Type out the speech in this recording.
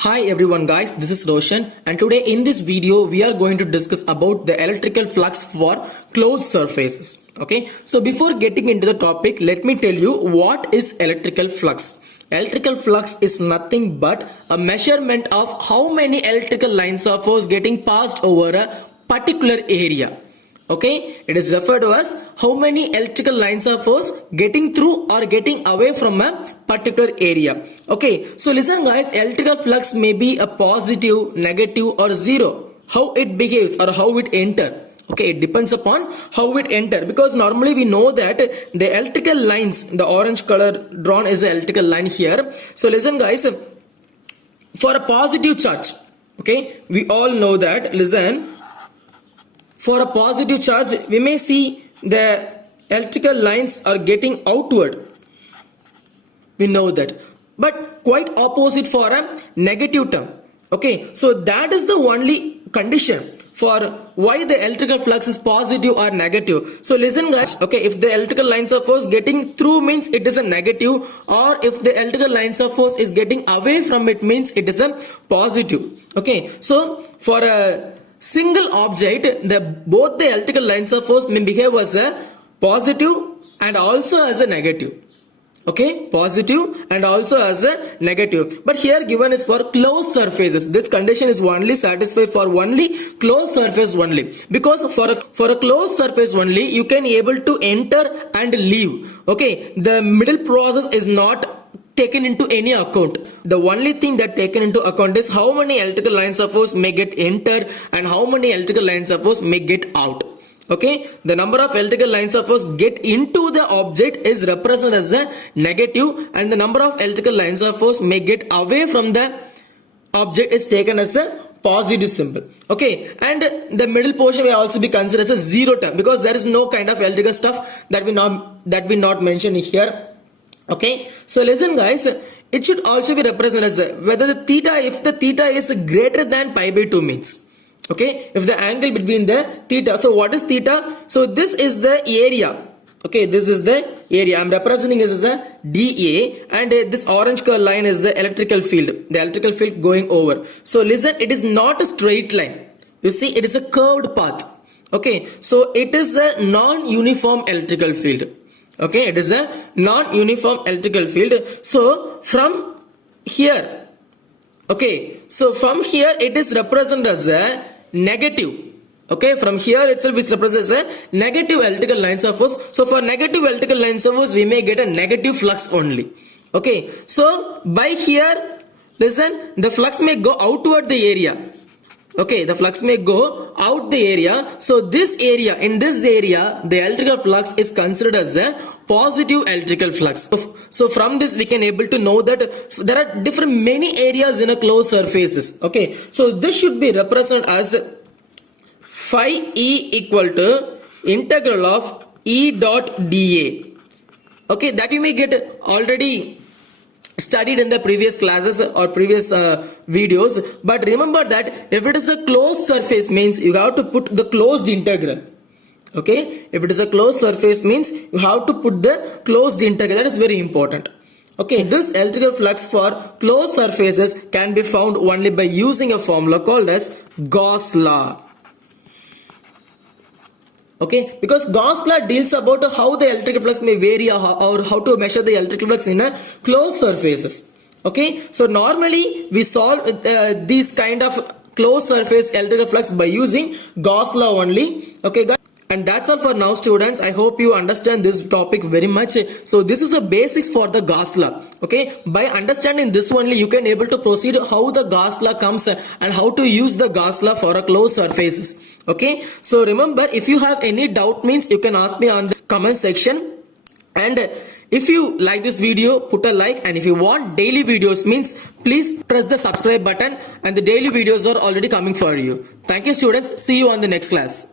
Hi everyone guys, this is Roshan and today in this video we are going to discuss about the electrical flux for closed surfaces. Okay, so before getting into the topic, let me tell you what is electrical flux. Electrical flux is nothing but a measurement of how many electrical lines of force getting passed over a particular area. Okay, it is referred to as how many electrical lines of force getting through or getting away from a particular area. Okay, so listen guys, electrical flux may be a positive, negative or zero. How it behaves or how it enter. Okay, it depends upon how it enter, because normally we know that the electrical lines, the orange color drawn is the electrical line here. So listen guys, for a positive charge, okay, we all know that, listen, for a positive charge, we may see the electrical lines are getting outward. We know that. But quite opposite for a negative term. Okay, so that is the only condition for why the electrical flux is positive or negative. So listen guys, okay, if the electrical lines of force getting through means it is a negative, or if the electrical lines of force is getting away from it means it is a positive. Okay, so for a single object, both the electrical lines of force may behave as a positive and also as a negative. Okay, positive and also as a negative. But here given is for closed surfaces. This condition is only satisfied for only closed surface only. Because for a closed surface only, you can able to enter and leave. Okay, the middle process is not taken into any account. The only thing that taken into account is how many electrical lines of force may get entered and how many electrical lines of force may get out. Okay, the number of electrical lines of force get into the object is represented as a negative, and the number of electrical lines of force may get away from the object is taken as a positive symbol. Okay, and the middle portion may also be considered as a zero term, because there is no kind of electrical stuff that we not mention here. Okay, so listen guys, it should also be represented as whether the theta, if the theta is greater than pi by 2 means. Okay, if the angle between the theta, so what is theta? So this is the area. Okay, this is the area. I'm representing this as a dA, and this orange color line is the electrical field. The electrical field going over. So listen, it is not a straight line. You see, it is a curved path. Okay, so it is a non-uniform electrical field. Okay, it is a non-uniform electrical field. So from here, okay, so from here it is represented as a negative. Okay, from here itself is represented as a negative electrical lines of force. So for negative electrical lines of force, we may get a negative flux only. Okay, so by here, listen, the flux may go outward the area. Okay, the flux may go out the area. So this area, in this area, the electrical flux is considered as a positive electrical flux. So from this we can able to know that there are different many areas in a closed surfaces. Okay, so this should be represented as phi E equal to integral of E dot dA. Okay, that you may get already studied in the previous classes or previous videos, but remember that if it is a closed surface means you have to put the closed integral. Okay, if it is a closed surface means you have to put the closed integral. That is very important. Okay, this electrical flux for closed surfaces can be found only by using a formula called as Gauss law. Okay, because Gauss law deals about how the electrical flux may vary or how to measure the electrical flux in a closed surfaces. Okay, so normally we solve these kind of closed surface electrical flux by using Gauss law only. Okay guys, and that's all for now students. I hope you understand this topic very much. So this is the basics for the Gauss law. Okay, by understanding this only you can able to proceed how the Gauss law comes and how to use the Gauss law for a closed surfaces. Okay, so remember, if you have any doubt means you can ask me on the comment section, and if you like this video, put a like, and if you want daily videos means please press the subscribe button, and the daily videos are already coming for you. Thank you students, see you on the next class.